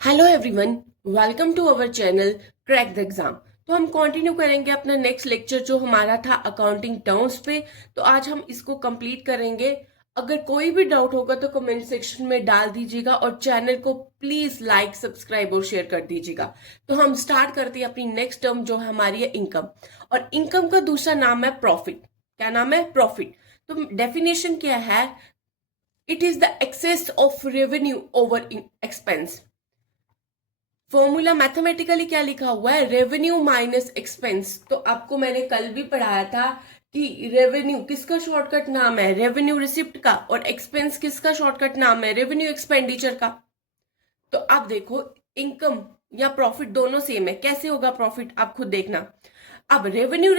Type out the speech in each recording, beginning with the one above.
Hello everyone, welcome to our channel crack the exam. तो हम continue करेंगे अपना नेक्स्ट लेक्चर जो हमारा था अकाउंटिंग टर्म्स पे। तो आज हम इसको कंप्लीट करेंगे। अगर कोई भी डाउट होगा तो कमेंट सेक्शन में डाल दीजिएगा और चैनल को प्लीज लाइक सब्सक्राइब और शेयर कर दीजिएगा। तो हम स्टार्ट करते हैं अपनी नेक्स्ट टर्म जो हमारी है इनकम। और इनकम का दूसरा नाम है प्रॉफिट। क्या नाम है? प्रॉफिट। तो डेफिनेशन क्या है? It is the excess of revenue over expense. Formula mathematically क्या लिखा हुआ है? Revenue minus expense. तो आपको मैंने कल भी पढ़ाया था कि रेवेन्यू किसका शॉर्टकट नाम है? रेवेन्यू रिसिप्ट का। और एक्सपेंस किसका शॉर्टकट नाम है? रेवेन्यू एक्सपेंडिचर का। तो आप देखो, इनकम या प्रॉफिट दोनों सेम है। कैसे होगा प्रॉफिट, आप खुद देखना। अब रेवेन्यू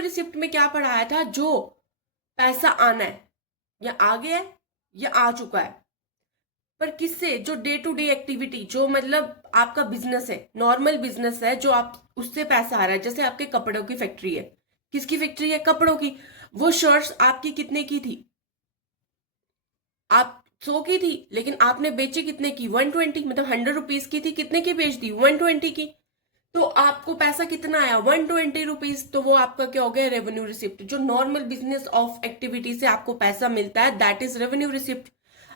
रिसिप्ट में क्या पढ़ाया था? जो पैसा आना है या आ गया है या आ चुका है, पर किससे? जो डे टू डे एक्टिविटी, जो मतलब आपका बिजनेस है, नॉर्मल बिजनेस है, जो आप उससे पैसा आ रहा है। जैसे आपके कपड़ों की फैक्ट्री है। किसकी फैक्ट्री है? कपड़ों की। वो शर्ट्स आपकी कितने की थी? आप 100 की थी, लेकिन आपने बेची कितने की? 120, मतलब 100 रुपीज की थी, कितने की बेच दी? 120 की। तो आपको पैसा कितना आया? 120 रुपीज। तो वो आपका क्या हो गया? Revenue receipt. जो नॉर्मल बिजनेस ऑफ एक्टिविटी से आपको पैसा मिलता है, दैट इज रेवेन्यू रिसिप्ट।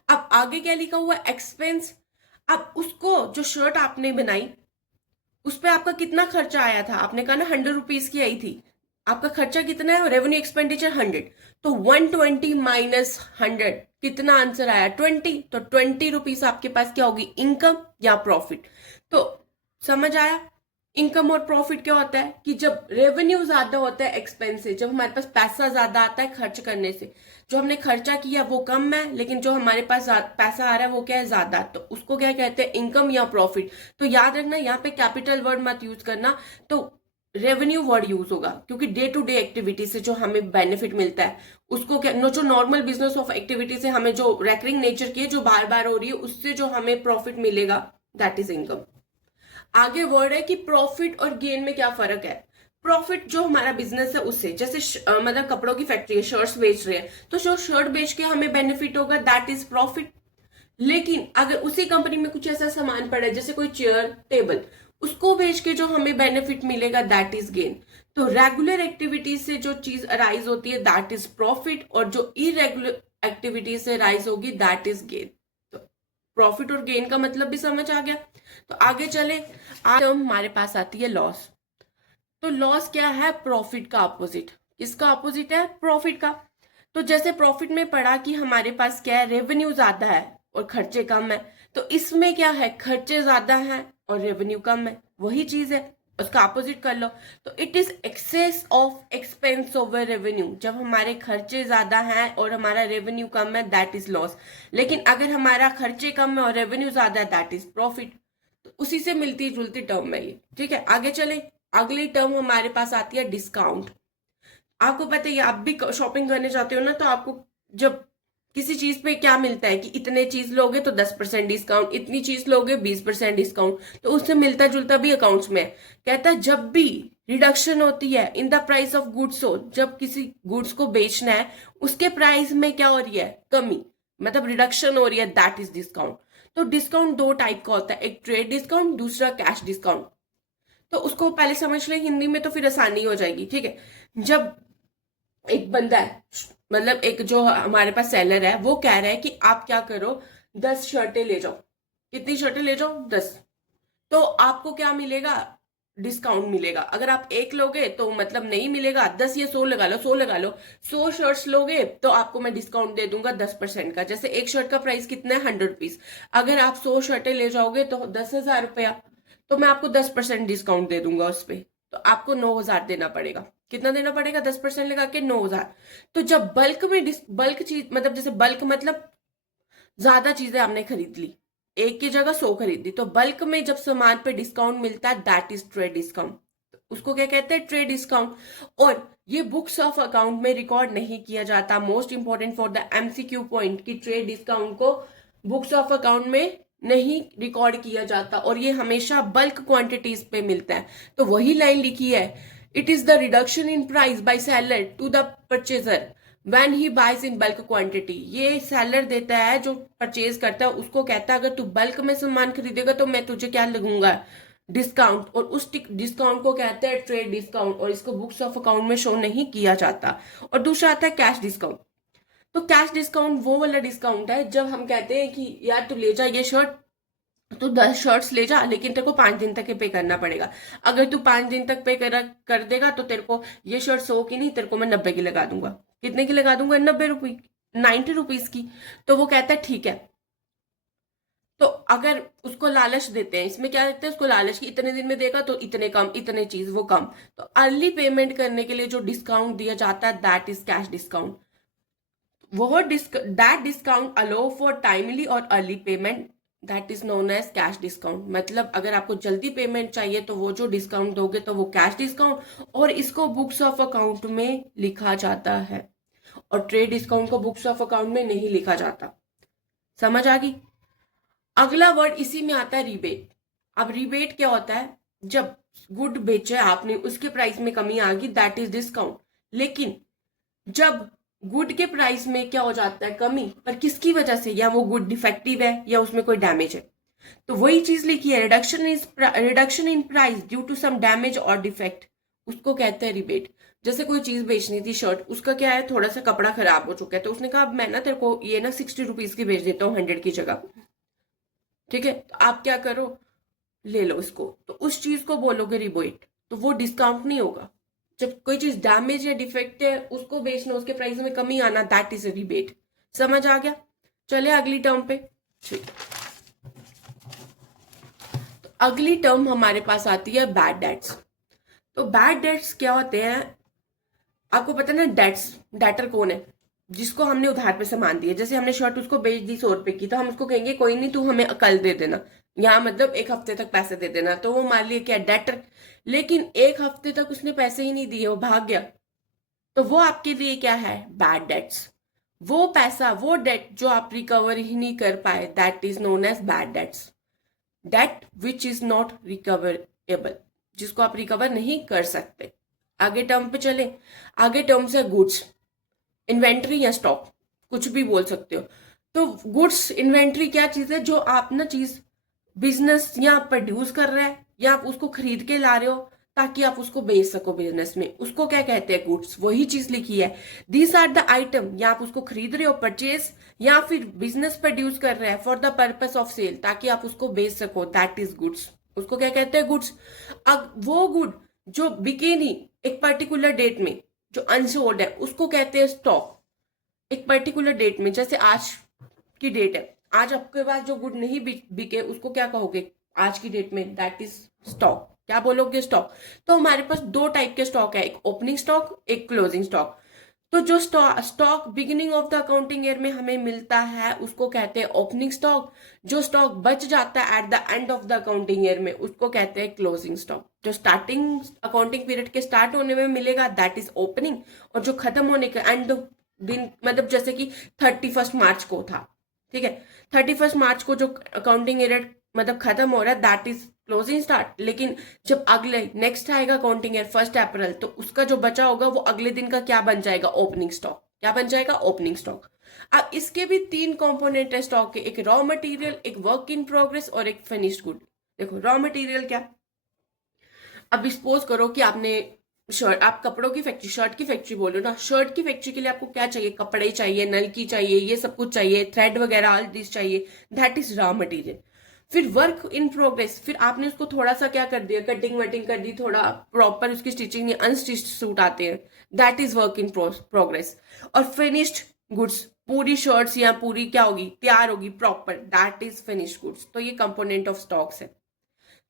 अब आगे क्या लिखा हुआ? एक्सपेंस। अब उसको, जो शर्ट आपने बनाई, उस पे आपका कितना खर्चा आया था? आपने कहा ना 100 रुपीज की आई थी। आपका खर्चा कितना है? Revenue expenditure 100। तो 120 माइनस 100 कितना आंसर आया? 20। तो 20 रुपीज आपके पास क्या होगी? इनकम या प्रॉफिट। तो समझ आया इनकम और प्रॉफिट क्या होता है? कि जब रेवेन्यू ज्यादा होता है एक्सपेंस से, जब हमारे पास पैसा ज्यादा आता है खर्च करने से, जो हमने खर्चा किया वो कम है, लेकिन जो हमारे पास पैसा आ रहा है वो क्या है? ज्यादा। तो उसको क्या कहते हैं? इनकम या प्रॉफिट। तो याद रखना, यहाँ पे कैपिटल वर्ड मत यूज करना। तो रेवेन्यू वर्ड यूज होगा, क्योंकि डे टू डे एक्टिविटी से जो हमें बेनिफिट मिलता है उसको क्या, जो नॉर्मल बिजनेस ऑफ एक्टिविटी से हमें जो रेकरिंग नेचर की है, जो बार बार हो रही है, उससे जो हमें प्रॉफिट मिलेगा, दैट इज इनकम। आगे वर्ड है कि प्रॉफिट और गेन में क्या फर्क है। प्रॉफिट जो हमारा बिजनेस है उससे, जैसे मतलब कपड़ों की फैक्ट्री है, शर्ट्स बेच रहे हैं, तो जो शर्ट बेच के हमें बेनिफिट होगा, दैट इज प्रॉफिट। लेकिन अगर उसी कंपनी में कुछ ऐसा सामान पड़ा है, जैसे कोई चेयर टेबल, उसको बेच के जो हमें बेनिफिट मिलेगा, दैट इज गेन। तो रेगुलर एक्टिविटीज से जो चीज अराइज होती है, दैट इज प्रॉफिट। और जो इरेगुलर एक्टिविटीज से अराइज होगी, दैट इज गेन। तो प्रॉफिट और गेन का मतलब भी समझ आ गया। तो आगे चले। आज हमारे पास आती है लॉस। तो लॉस क्या है? प्रॉफिट का अपोजिट। किसका अपोजिट है? प्रॉफिट का। तो जैसे प्रॉफिट में पढ़ा कि हमारे पास क्या है? रेवेन्यू ज्यादा है और खर्चे कम है। तो इसमें क्या है? खर्चे ज्यादा है और रेवेन्यू कम है। वही चीज है, उसका अपोजिट कर लो। तो it is excess of expense over revenue. जब हमारे खर्चे ज्यादा हैं और हमारा रेवेन्यू कम है, दैट इज लॉस। लेकिन अगर हमारा खर्चे कम है और रेवेन्यू ज्यादा है, दैट इज प्रॉफिट। तो उसी से मिलती जुलती टर्म है ये। ठीक है, आगे चले। अगली टर्म हमारे पास आती है डिस्काउंट। आपको पता है, आप भी शॉपिंग करने जाते हो ना, तो आपको जब किसी चीज पे क्या मिलता है कि इतने चीज लोगे तो 10% डिस्काउंट, इतनी चीज लोगे 20% डिस्काउंट। तो उससे मिलता जुलता भी अकाउंट्स में है। कहता है जब भी रिडक्शन होती है in the price of goods हो, जब किसी गुड्स को बेचना है, उसके प्राइस में क्या हो रही है? कमी, मतलब रिडक्शन हो रही है, दैट इज डिस्काउंट। तो डिस्काउंट दो टाइप का होता है, एक ट्रेड डिस्काउंट, दूसरा कैश डिस्काउंट। तो उसको पहले समझ ले हिंदी में, तो फिर आसानी हो जाएगी। ठीक है, जब एक बंदा है, मतलब एक जो हमारे पास सेलर है, वो कह रहा है कि आप क्या करो, 10 शर्टें ले जाओ। कितनी शर्टें ले जाओ? 10। तो आपको क्या मिलेगा? डिस्काउंट मिलेगा। अगर आप एक लोगे तो मतलब नहीं मिलेगा, 10 या 100 लगा लो, 100 लगा लो। 100 शर्ट्स लोगे तो आपको मैं डिस्काउंट दे दूंगा 10% का। जैसे एक शर्ट का प्राइस कितना है? 100 रुपीज। अगर आप 100 शर्टें ले जाओगे तो 10,000 रुपया। तो मैं आपको 10% डिस्काउंट दे दूंगा उस पर। तो आपको 9,000 देना पड़ेगा। कितना देना पड़ेगा? 10% लगा के 9,000। तो जब बल्क में बल्क चीज, मतलब जैसे बल्क मतलब ज्यादा चीजें आपने खरीद ली, एक की जगह 100 खरीद ली, तो बल्क में जब सामान पे डिस्काउंट मिलता है, दैट इज ट्रेड डिस्काउंट। उसको क्या कहते हैं? Trade discount. और ये बुक्स ऑफ अकाउंट में रिकॉर्ड नहीं किया जाता। Most important for the MCQ point, कि ट्रेड डिस्काउंट को बुक्स ऑफ अकाउंट में नहीं रिकॉर्ड किया जाता, और ये हमेशा बल्क क्वांटिटीज पे मिलता है। तो वही लाइन लिखी है, it is the reduction in price by seller to the purchaser when he buys in bulk quantity, ये सेलर देता है, जो परचेज करता है उसको कहता है अगर तू बल्क में सामान खरीदेगा तो मैं तुझे क्या लगूंगा, डिस्काउंट। और उस डिस्काउंट को कहते हैं ट्रेड डिस्काउंट, और इसको बुक्स ऑफ अकाउंट में शो नहीं किया जाता। और दूसरा आता है कैश डिस्काउंट। तो कैश डिस्काउंट वो वाला डिस्काउंट है जब हम कहते हैं कि यार तू ले जा ये शर्ट, तो 10 शर्ट्स ले जा, लेकिन तेरे को 5 दिन तक पे करना पड़ेगा। अगर तू 5 दिन तक पे कर देगा तो तेरे को ये शर्ट 100 की नहीं, तेरे को मैं 90 की लगा दूंगा। कितने की लगा दूंगा? 90 रुपये, 90 रुपीज की। तो वो कहता है ठीक है। तो अगर उसको लालच देते हैं, इसमें क्या देते हैं उसको लालच की, इतने दिन में देगा तो इतने कम, इतने चीज वो कम। तो अर्ली पेमेंट करने के लिए जो डिस्काउंट दिया जाता है दैट इज कैश डिस्काउंट। वो that discount allow for timely और early payment, that is known as cash discount. मतलब अगर आपको जल्दी पेमेंट चाहिए तो वो जो डिस्काउंट दोगे तो वो कैश डिस्काउंट, और इसको बुक्स ऑफ अकाउंट में लिखा जाता है। और ट्रेड डिस्काउंट को बुक्स ऑफ अकाउंट में नहीं लिखा जाता। समझ आ गई? अगला वर्ड इसी में आता है रिबेट। अब रिबेट क्या होता है? जब गुड बेचा आपने, उसके प्राइस में कमी आ गई, दैट इज डिस्काउंट। लेकिन जब गुड के प्राइस में क्या हो जाता है? कमी, पर किसकी वजह से? या वो गुड डिफेक्टिव है या उसमें कोई डैमेज है। तो वही चीज लिखी है, reduction in price due to some damage और डिफेक्ट, उसको कहते हैं रिबेट। जैसे कोई चीज बेचनी थी, शर्ट, उसका क्या है, थोड़ा सा कपड़ा खराब हो चुका है, तो उसने कहा अब मैं ना तेरे को ये ना 60 रुपीज की बेच देता हूँ 100 की जगह। ठीक है, तो आप क्या करो, ले लो इसको, तो उस चीज को बोलोगे रिबेट, तो वो डिस्काउंट नहीं होगा। जब कोई चीज डैमेज या डिफेक्ट है, उसको बेचना, उसके प्राइस में कमी आना, दैट इज अ रिबेट। समझ आ गया? चले अगली टर्म पे। ठीक, तो अगली टर्म हमारे पास आती है बैड डेट्स। तो बैड डेट्स क्या होते हैं? आपको पता है ना, डेटर कौन है? जिसको हमने उधार पे सामान दिया। जैसे हमने शर्ट उसको बेच दी 100 रुपए की, तो हम उसको कहेंगे कोई नहीं, तू हमें कल दे देना, या मतलब 1 हफ्ते तक पैसे दे देना। तो वो मान लिया क्या, डेटर। लेकिन 1 हफ्ते तक उसने पैसे ही नहीं दिए, वो भाग गया, तो वो आपके लिए क्या है? Bad debts. वो पैसा, वो डेट जो आप रिकवर ही नहीं कर पाए, that is known as bad debts. Debt which is not recoverable, जिसको आप रिकवर नहीं कर सकते। आगे टर्म पे चले। आगे टर्म्स है गुड्स, इन्वेंट्री या स्टॉक, कुछ भी बोल सकते हो। तो गुड्स, इन्वेंट्री क्या चीज है? जो आप ना चीज बिजनेस या प्रोड्यूस कर रहे हैं, या आप उसको खरीद के ला रहे हो ताकि आप उसको बेच सको बिजनेस में, उसको क्या कहते हैं? गुड्स। वही चीज लिखी है, दीज आर द आइटम, या आप उसको खरीद रहे हो, परचेज, या फिर बिजनेस प्रोड्यूस कर रहे हैं for the purpose of sale, ताकि आप उसको बेच सको, दैट इज गुड्स। उसको क्या कहते हैं? गुड्स। अब वो गुड जो बिके नहीं एक पर्टिकुलर डेट में, जो अनसोल्ड है, उसको कहते हैं स्टॉक। एक पर्टिकुलर डेट में, जैसे आज की डेट है, आज आपके पास जो गुड नहीं बिके उसको क्या कहोगे आज की डेट में? That is stock. क्या बोलोगे? स्टॉक। तो हमारे पास 2 टाइप के स्टॉक है, एक ओपनिंग स्टॉक, एक क्लोजिंग स्टॉक। तो जो stock beginning of the accounting year में हमें मिलता है उसको कहते हैं ओपनिंग स्टॉक। जो स्टॉक बच जाता है at the end of the accounting year में, उसको कहते हैं क्लोजिंग स्टॉक। जो स्टार्टिंग अकाउंटिंग पीरियड के स्टार्ट होने में मिलेगा, दैट इज ओपनिंग। और जो खत्म होने के एंड दिन, मतलब जैसे कि 31 मार्च को था, ठीक है, 31 मार्च को जो अकाउंटिंग ईयर मतलब खत्म हो रहा है, दैट इज क्लोजिंग स्टार्ट। लेकिन जब अगले नेक्स्ट आएगा अकाउंटिंग ईयर 1 अप्रैल, तो उसका जो बचा होगा वो अगले दिन का क्या बन जाएगा? Opening stock. क्या बन जाएगा? Opening stock. अब इसके भी 3 कंपोनेंट है स्टॉक के, एक रॉ मटेरियल, एक वर्क इन प्रोग्रेस और एक फिनिश्ड गुड। देखो रॉ मटेरियल क्या, अब सपोज करो कि आपने शर्ट, आप कपड़ों की फैक्ट्री, शर्ट की फैक्ट्री बोलो ना, शर्ट की फैक्ट्री के लिए आपको क्या चाहिए? कपड़े चाहिए, नलकी चाहिए, ये सब कुछ चाहिए, थ्रेड वगैरह ऑल दिस चाहिए, दैट इज रॉ मटेरियल। फिर वर्क इन प्रोग्रेस, फिर आपने उसको थोड़ा सा क्या कर दिया, कटिंग वटिंग कर दी, थोड़ा प्रॉपर उसकी स्टिचिंग नहीं, अनस्टिच्ड सूट आते हैं, that is work in progress. और फिनिश्ड गुड्स, पूरी शर्ट्स या पूरी क्या होगी, तैयार होगी proper, that is finished goods. तो ये कंपोनेंट ऑफ स्टॉक्स है।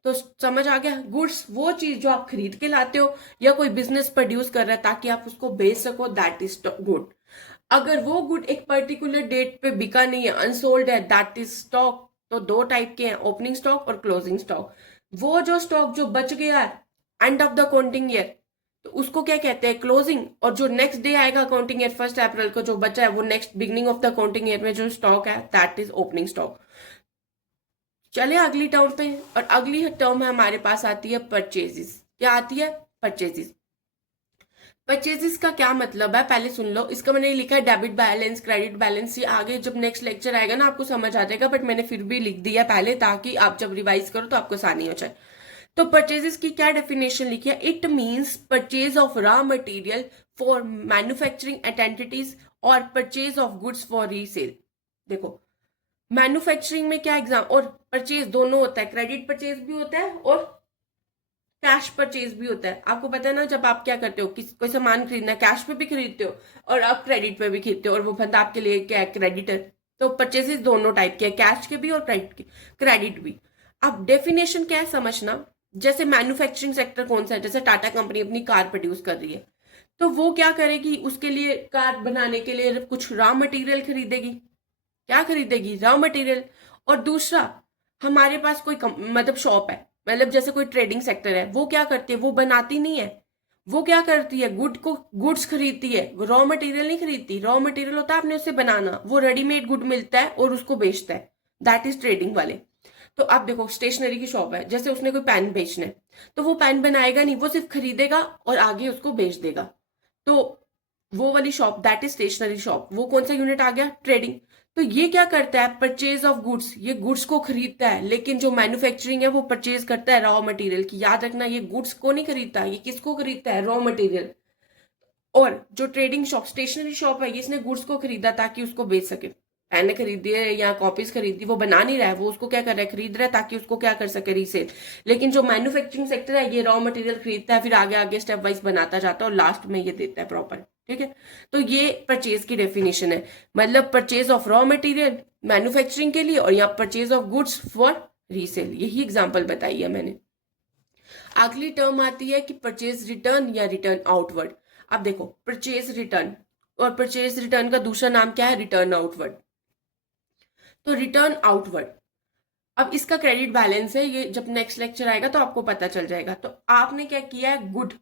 तो समझ आ गया? गुड्स वो चीज जो आप खरीद के लाते हो या कोई बिजनेस प्रोड्यूस कर रहा है ताकि आप उसको बेच सको, दैट इज गुड। अगर वो गुड एक पर्टिकुलर डेट पे बिका नहीं है, अनसोल्ड है, दैट इज स्टॉक। तो 2 टाइप के हैं, ओपनिंग स्टॉक और क्लोजिंग स्टॉक। वो जो स्टॉक जो बच गया end of the accounting year, तो उसको क्या कहते हैं? क्लोजिंग। और जो नेक्स्ट डे आएगा अकाउंटिंग ईयर 1 अप्रैल को, जो बचा है वो next beginning of the accounting year में जो स्टॉक है, दैट इज ओपनिंग स्टॉक। चले अगली टर्म पे, और अगली टर्म है हमारे पास आती है परचेजेस। क्या आती है? परचेजेस। परचेजेस का क्या मतलब है पहले सुन लो। इसका मैंने लिखा है डेबिट बैलेंस, क्रेडिट बैलेंस। ये आगे जब नेक्स्ट लेक्चर आएगा ना आपको समझ आ जाएगा, बट मैंने फिर भी लिख दिया पहले ताकि आप जब रिवाइज करो तो आपको आसानी हो जाए। तो परचेजेस की क्या डेफिनेशन लिखी है? It means purchase of raw material for manufacturing entities और purchase of goods for resale. देखो मैन्युफैक्चरिंग में क्या एग्जाम और परचेज दोनों होता है, क्रेडिट परचेज भी होता है और कैश परचेज भी होता है। आपको पता है ना, जब आप क्या करते हो, कोई सामान खरीदना कैश पे भी खरीदते हो और आप क्रेडिट पे भी खरीदते हो, और वो बंदा आपके लिए क्या है, क्रेडिटर। तो परचेजेस दोनों टाइप के हैं, कैश के भी और क्रेडिट भी। अब डेफिनेशन क्या है समझना। जैसे मैन्युफैक्चरिंग सेक्टर कौन सा है, जैसे टाटा कंपनी अपनी कार प्रोड्यूस कर रही है, तो वो क्या करेगी, उसके लिए कार बनाने के लिए कुछ रॉ मटेरियल खरीदेगी। क्या खरीदेगी? Raw material. और दूसरा, हमारे पास कोई मतलब शॉप है, मतलब जैसे कोई ट्रेडिंग सेक्टर है, वो क्या करती है, वो बनाती नहीं है, वो क्या करती है, गुड्स खरीदती है, रॉ मटेरियल नहीं खरीदती। रॉ मटेरियल होता है आपने उसे बनाना, वो रेडीमेड गुड मिलता है और उसको बेचता है, दैट इज ट्रेडिंग वाले। तो आप देखो स्टेशनरी की शॉप है, जैसे उसने कोई पेन बेचना है, तो वो पेन बनाएगा नहीं, वो सिर्फ खरीदेगा और आगे उसको बेच देगा। तो वो वाली shop that is stationary shop. वो कौन सा यूनिट आ गया? ट्रेडिंग। तो ये क्या करता है? परचेज ऑफ गुड्स, ये गुड्स को खरीदता है। लेकिन जो मैन्युफैक्चरिंग है वो परचेज करता है रॉ मटेरियल की। याद रखना, ये गुड्स को नहीं खरीदता, ये किसको खरीदता है? Raw material. और जो ट्रेडिंग शॉप, स्टेशनरी शॉप है, इसने गुड्स को खरीदा ताकि उसको बेच सके। पेन खरीदी है या कॉपीज खरीदी, वो बना नहीं रहा है, वो उसको क्या कर रहा है, खरीद रहा है ताकि उसको क्या कर सके, रीसेल। लेकिन जो मैन्युफैक्चरिंग सेक्टर है, ये रॉ मटेरियल खरीदता है, फिर आगे आगे स्टेप वाइज बनाता जाता है और लास्ट में ये देता है प्रॉपर। ठीक है, तो ये परचेज की डेफिनेशन है। मतलब purchase of raw material manufacturing के लिए, और यहाँ purchase of goods for resale. यही एग्जाम्पल बताई है मैंने। अगली टर्म आती है कि परचेज रिटर्न या रिटर्न आउटवर्ड। अब देखो परचेज रिटर्न और परचेज रिटर्न का दूसरा नाम क्या है? Return outward. तो रिटर्न आउटवर्ड, अब इसका क्रेडिट बैलेंस है, ये जब नेक्स्ट लेक्चर आएगा तो आपको पता चल जाएगा। तो आपने क्या किया है, गुड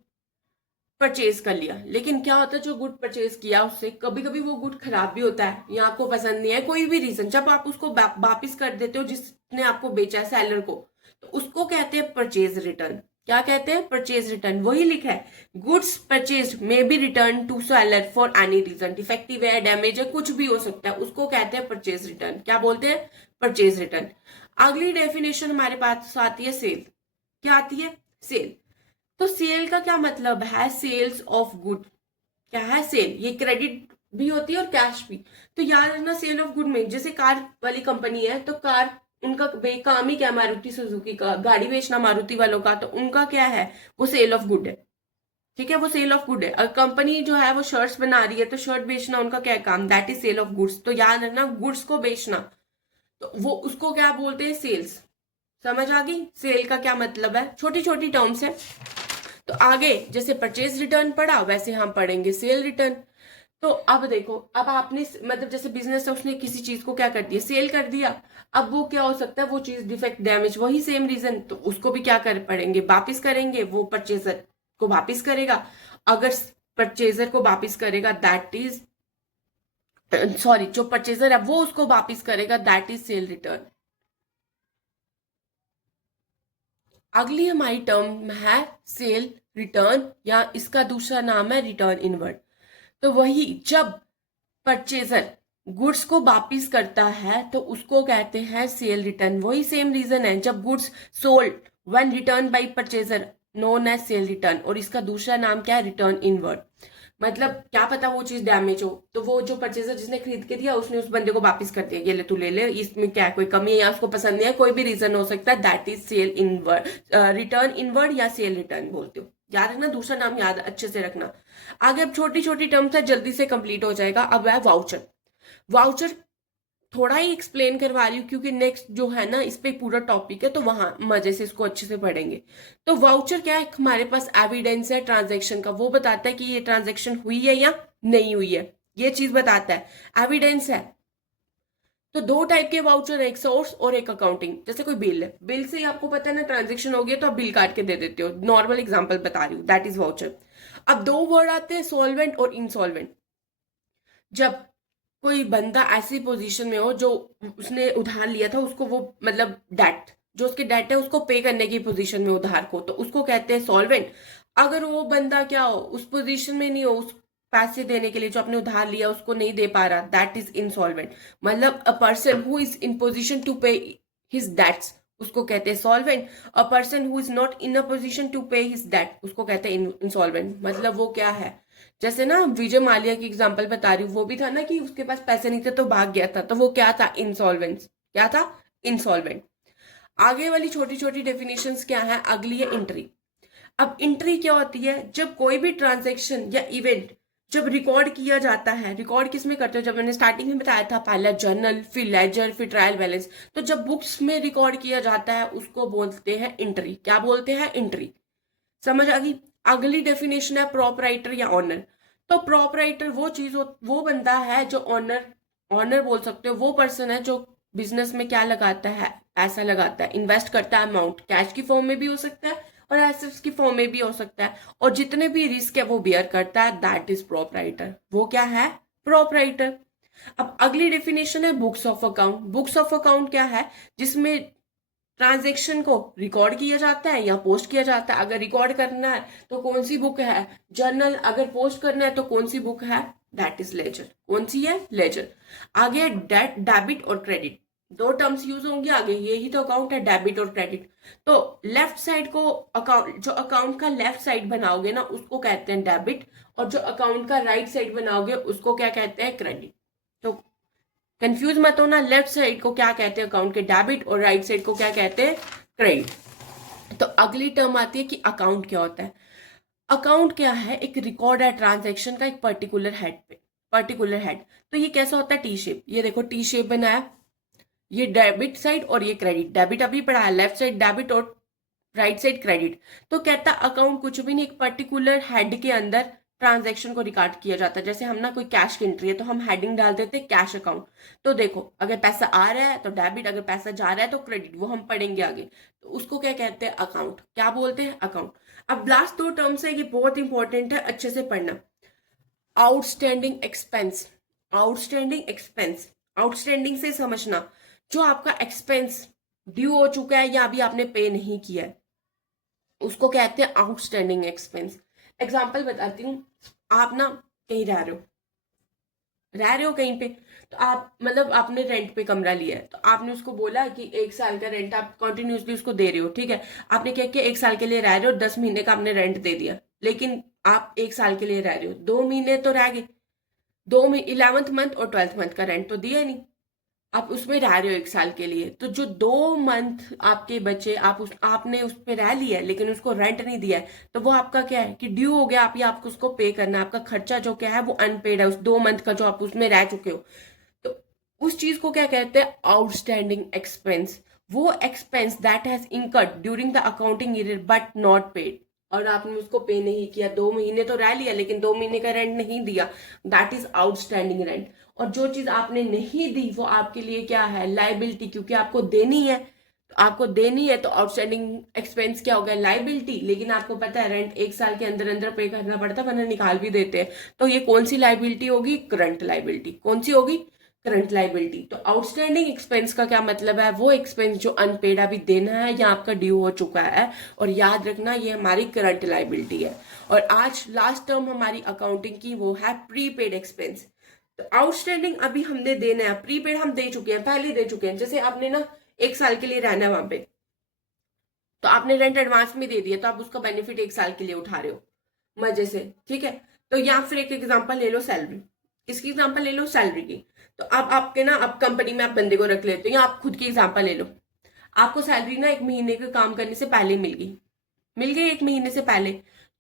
परचेज कर लिया, लेकिन क्या होता है जो गुड परचेज किया उससे कभी कभी वो गुड खराब भी होता है या आपको पसंद नहीं है, कोई भी रीजन, जब आप उसको वापिस कर देते हो जिसने आपको बेचा है, सेलर को, तो उसको कहते हैं परचेज रिटर्न। क्या कहते हैं? Purchase return. वही लिखा है, goods purchase may be return to seller for any reason, defective है, डैमेज है, कुछ भी हो सकता है, उसको कहते हैं परचेज रिटर्न। क्या बोलते हैं? Purchase return. अगली डेफिनेशन हमारे पास आती है सेल। क्या आती है? सेल। तो सेल का क्या मतलब है? Sales of good. क्या है? सेल। ये क्रेडिट भी होती है और कैश भी। तो याद रखना, सेल ऑफ गुड में जैसे कार वाली कंपनी है, तो कार उनका काम ही क्या, मारुति सुजुकी का गाड़ी बेचना, मारुति वालों का, तो उनका क्या है, वो सेल ऑफ गुड है। ठीक है, वो सेल ऑफ गुड है। अगर कंपनी जो है वो शर्ट्स बना रही है, तो शर्ट बेचना उनका क्या काम, that is sale of goods. तो याद रखना, गुड्स को बेचना, तो वो उसको क्या बोलते हैं? सेल्स। समझ आ गई सेल का क्या मतलब है? छोटी छोटी टर्म्स है। तो आगे जैसे परचेज रिटर्न पढ़ा, वैसे हम पढ़ेंगे सेल रिटर्न। तो अब देखो, अब आपने मतलब जैसे बिजनेस है, उसने किसी चीज को क्या कर दिया, सेल कर दिया। अब वो क्या हो सकता है, वो चीज डिफेक्ट, डैमेज, वही सेम रीजन, तो उसको भी क्या कर पड़ेंगे, वापिस करेंगे। वो परचेजर को वापिस करेगा। अगर परचेजर को वापिस करेगा, दैट इज सॉरी, जो परचेजर है वो उसको वापिस करेगा, दैट इज सेल रिटर्न। अगली हमारी टर्म है सेल रिटर्न, या इसका दूसरा नाम है रिटर्न इनवर्ड। तो वही, जब परचेजर गुड्स को वापिस करता है तो उसको कहते हैं सेल रिटर्न। वही सेम रीजन है, जब goods sold when return by purchaser known as sale return, और इसका दूसरा नाम क्या है? Return inward. मतलब क्या पता वो चीज डैमेज हो, तो वो जो परचेजर जिसने खरीद के दिया, उसने उस बंदे को वापस कर दिया, ये ले तू ले ले, इसमें क्या है, कोई कमी है या उसको पसंद नहीं है, कोई भी रीजन हो सकता है, that is sale inward, return inward या सेल रिटर्न बोलते हो। याद रखना, दूसरा नाम याद अच्छे से रखना। आगे अब छोटी छोटी टर्म्स है, जल्दी से कंप्लीट हो जाएगा। अब है वाउचर। वाउचर थोड़ा ही एक्सप्लेन करवा रही हूँ क्योंकि नेक्स्ट जो है ना, इस पे पूरा टॉपिक है, तो वहां मजे से इसको अच्छे से पढ़ेंगे। तो वाउचर क्या है? हमारे पास एविडेंस है ट्रांजैक्शन का, वो बताता है कि ये ट्रांजैक्शन हुई है या नहीं हुई है, ये चीज बताता है, एविडेंस है। तो दो टाइप के वाउचर है, एक सोर्स और एक अकाउंटिंग। जैसे कोई बिल है, बिल से ही आपको पता है ना ट्रांजेक्शन हो गया, तो आप बिल काट के दे देते हो, नॉर्मल एग्जाम्पल बता रही हूँ, दैट इज वाउचर। अब दो वर्ड आते हैं, सॉल्वेंट और इंसॉल्वेंट। जब कोई बंदा ऐसी पोजीशन में हो जो उसने उधार लिया था, उसको वो मतलब डेट, जो उसके डेट है उसको पे करने की पोजीशन में उधार को, तो उसको कहते हैं सॉल्वेंट। अगर वो बंदा क्या हो, उस पोजीशन में नहीं हो, उस पैसे देने के लिए जो आपने उधार लिया उसको नहीं दे पा रहा, दैट इज इंसॉल्वेंट। मतलब a person who is in position to pay his debts, उसको कहते हैं solvent. A person who is not in a position to pay his debt, उसको कहते हैं इंसॉल्वेंट। मतलब वो क्या है, जैसे ना विजय माल्या की एग्जांपल बता रही हूँ, वो भी था ना कि उसके पास पैसे नहीं थे तो भाग गया था, तो वो क्या था, इंसॉल्वेंस। क्या था, इंसॉल्वेंट। आगे वाली छोटी छोटी डेफिनेशंस क्या है, अगली है एंट्री। अब एंट्री क्या होती है, जब कोई भी ट्रांजैक्शन या इवेंट जब रिकॉर्ड किया जाता है, रिकॉर्ड किस में करते हो, जब मैंने स्टार्टिंग में बताया था, पहला जर्नल, फिर लेजर, फिर ट्रायल बैलेंस, तो जब बुक्स में रिकॉर्ड किया जाता है उसको बोलते हैं एंट्री। क्या बोलते हैं, एंट्री। समझ आ गई। अगली डेफिनेशन है प्रोपराइटर या ऑनर। तो प्रोपराइटर वो चीज वो बंदा है जो ऑनर, ऑनर बोल सकते हो, वो पर्सन है जो बिजनेस में क्या लगाता है, पैसा लगाता है, इन्वेस्ट करता है, अमाउंट कैश की फॉर्म में भी हो सकता है और एसेट्स की फॉर्म में भी हो सकता है, और जितने भी रिस्क है वो बियर करता है, दैट इज प्रोपराइटर। वो क्या है, प्रोपराइटर। अब अगली डेफिनेशन है books of account. Books of account क्या है, जिसमें ट्रांजेक्शन को रिकॉर्ड किया जाता है या पोस्ट किया जाता है। अगर रिकॉर्ड करना है तो कौन सी बुक है, जर्नल। अगर पोस्ट करना है तो कौन सी बुक है, दैट इज लेजर। कौन सी है, लेजर। आगे है डेट, डेबिट और क्रेडिट। दो टर्म्स यूज होंगे आगे, यही तो अकाउंट है, डेबिट और क्रेडिट। तो लेफ्ट साइड को अकाउंट, जो अकाउंट का लेफ्ट साइड बनाओगे ना उसको कहते हैं डेबिट, और जो अकाउंट का राइट साइड बनाओगे उसको क्या कहते हैं, क्रेडिट। तो कंफ्यूज मत होना, लेफ्ट साइड को क्या कहते हैं, अकाउंट के डेबिट, और राइट साइड को क्या कहते हैं, क्रेडिट। तो अगली टर्म आती है कि अकाउंट क्या होता है। अकाउंट क्या है, एक रिकॉर्ड है ट्रांजैक्शन का एक पर्टिकुलर हेड पे, पर्टिकुलर हेड। तो ये कैसा होता है, टी शेप। ये देखो टी शेप बनाया, ये डेबिट साइड और ये क्रेडिट। डेबिट अभी पढ़ा है, लेफ्ट साइड डेबिट और राइट साइड क्रेडिट। तो कहता अकाउंट कुछ भी नहीं, एक पर्टिकुलर हेड के अंदर ट्रांजैक्शन को रिकॉर्ड किया जाता है। जैसे हम ना कोई कैश की एंट्री है तो हम हेडिंग डाल देते हैं कैश अकाउंट। तो देखो अगर पैसा आ रहा है तो डेबिट, अगर पैसा जा रहा है तो क्रेडिट, वो हम पढ़ेंगे आगे। तो उसको क्या कहते हैं, अकाउंट। क्या बोलते हैं, अकाउंट। अब लास्ट दो टर्म्स है, ये बहुत इंपॉर्टेंट है, अच्छे से पढ़ना। Outstanding expense. Outstanding expense, outstanding से समझना, जो आपका एक्सपेंस ड्यू हो चुका है या अभी आपने पे नहीं किया है, उसको कहते हैं आउटस्टैंडिंग एक्सपेंस। एग्जाम्पल बताती हूँ। आप ना कहीं रह रहे हो कहीं पे, तो आप मतलब आपने रेंट पे कमरा लिया है, तो आपने उसको बोला कि 1 साल का रेंट आप कंटिन्यूसली उसको दे रहे हो, ठीक है। आपने क्या किया, 1 साल के लिए रह रहे हो, 10 महीने का आपने रेंट दे दिया, लेकिन आप 1 साल के लिए रह रहे हो, 2 महीने तो रह गए, 2 11th मंथ और 12th मंथ का रेंट तो दिया ही नहीं। आप उसमें रह रहे हो 1 साल के लिए, तो जो 2 मंथ आपके बचे, आपने उस पे रह लिया है लेकिन उसको रेंट नहीं दिया है, तो वो आपका क्या है कि ड्यू हो गया, आप या आपको उसको पे करना है। आपका खर्चा जो क्या है वो अनपेड है, उस 2 मंथ का जो आप उसमें रह चुके हो। तो उस चीज को क्या कहते हैं, आउटस्टैंडिंग एक्सपेंस। वो expense that has incurred during the accounting year but not paid, और आपने उसको पे नहीं किया, 2 महीने तो रह लिया लेकिन 2 महीने का रेंट नहीं दिया, दैट इज आउटस्टैंडिंग रेंट। और जो चीज आपने नहीं दी वो आपके लिए क्या है, लाइबिलिटी, क्योंकि आपको देनी है। तो आपको देनी है तो आउटस्टैंडिंग एक्सपेंस क्या हो गया, लाइबिलिटी। लेकिन आपको पता है रेंट 1 साल के अंदर अंदर पे करना पड़ता है, वरना निकाल भी देते हैं। तो ये कौन सी लाइबिलिटी होगी, करंट लाइबिलिटी। कौन सी होगी, करंट लाइबिलिटी। तो आउटस्टैंडिंग एक्सपेंस का क्या मतलब है, वो एक्सपेंस जो अनपेड अभी देना है या आपका ड्यू हो चुका है। और याद रखना ये हमारी करंट लाइबिलिटी है। और आज लास्ट टर्म हमारी अकाउंटिंग की वो है प्रीपेड एक्सपेंस। तो आउटस्टैंडिंग अभी हमने देना है, प्रीपेड हम दे चुके हैं, पहले दे चुके हैं। जैसे आपने ना 1 साल के लिए रहना है वहां पे, तो आपने रेंट एडवांस में दे दिया, तो आप उसका बेनिफिट 1 साल के लिए उठा रहे हो मजे से, ठीक है। तो या फिर एक एग्जांपल ले लो सैलरी। किसकी एग्जांपल ले लो, सैलरी की। तो अब आपके ना, अब कंपनी में आप बंदे को रख लेते हो, या आप खुद की एग्जांपल ले लो। आपको सैलरी ना 1 महीने के काम करने से पहले मिल गई 1 महीने से पहले,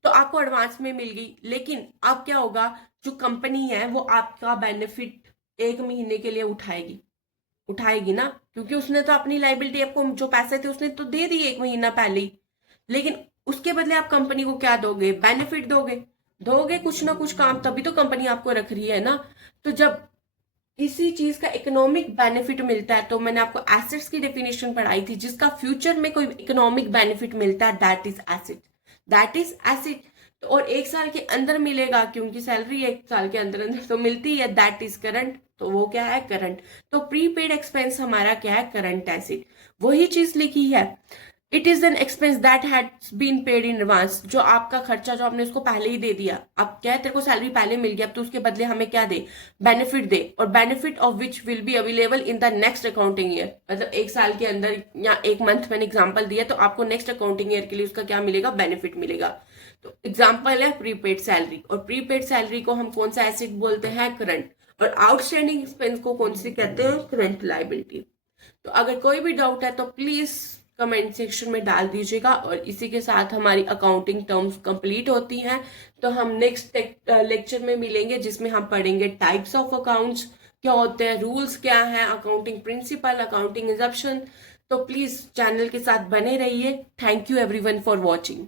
तो आपको एडवांस में मिल गई। लेकिन अब क्या होगा, जो कंपनी है वो आपका बेनिफिट 1 महीने के लिए उठाएगी ना, क्योंकि उसने तो अपनी लाइबिलिटी, आपको जो पैसे थे उसने तो दे दिए 1 महीना पहले ही। लेकिन उसके बदले आप कंपनी को क्या दोगे, बेनिफिट दोगे कुछ ना कुछ काम, तभी तो कंपनी आपको रख रही है ना। तो जब किसी चीज का इकोनॉमिक बेनिफिट मिलता है, तो मैंने आपको एसेट्स की डेफिनेशन पढ़ाई थी, जिसका फ्यूचर में कोई इकोनॉमिक बेनिफिट मिलता है, that is asset, that is asset. तो और 1 साल के अंदर मिलेगा, क्योंकि सैलरी 1 साल के अंदर अंदर तो मिलती है, दैट इज करंट। तो वो क्या है, करंट। तो प्रीपेड एक्सपेंस हमारा क्या है, करंट एसेट। वही चीज लिखी है it is an expense that had been paid in advance, जो आपका खर्चा जो आपने उसको पहले ही दे दिया। अब क्या है, तेरे को सैलरी पहले मिल गया, अब तो उसके बदले हमें क्या दे, बेनिफिट दे, और benefit of which will be available in the next accounting year. मतलब एक साल के अंदर या एक मंथ मैंने एग्जाम्पल दिया, तो आपको नेक्स्ट अकाउंटिंग ईयर के लिए उसका क्या मिलेगा, बेनिफिट मिलेगा। तो एग्जाम्पल है प्रीपेड सैलरी, और प्रीपेड सैलरी को हम कौन सा एसेट बोलते हैं, करंट, और आउटस्टैंडिंग एक्सपेंस को कौन सी कहते हैं, करंट लायबिलिटी। तो अगर कोई भी डाउट है तो प्लीज कमेंट सेक्शन में डाल दीजिएगा, और इसी के साथ हमारी अकाउंटिंग टर्म्स कंप्लीट होती हैं। तो हम नेक्स्ट लेक्चर में मिलेंगे, जिसमें हम पढ़ेंगे टाइप्स ऑफ अकाउंट्स क्या होते हैं, रूल्स क्या हैं, अकाउंटिंग प्रिंसिपल, अकाउंटिंग एग्जम्पशन। तो प्लीज चैनल के साथ बने रहिए। Thank you everyone for watching.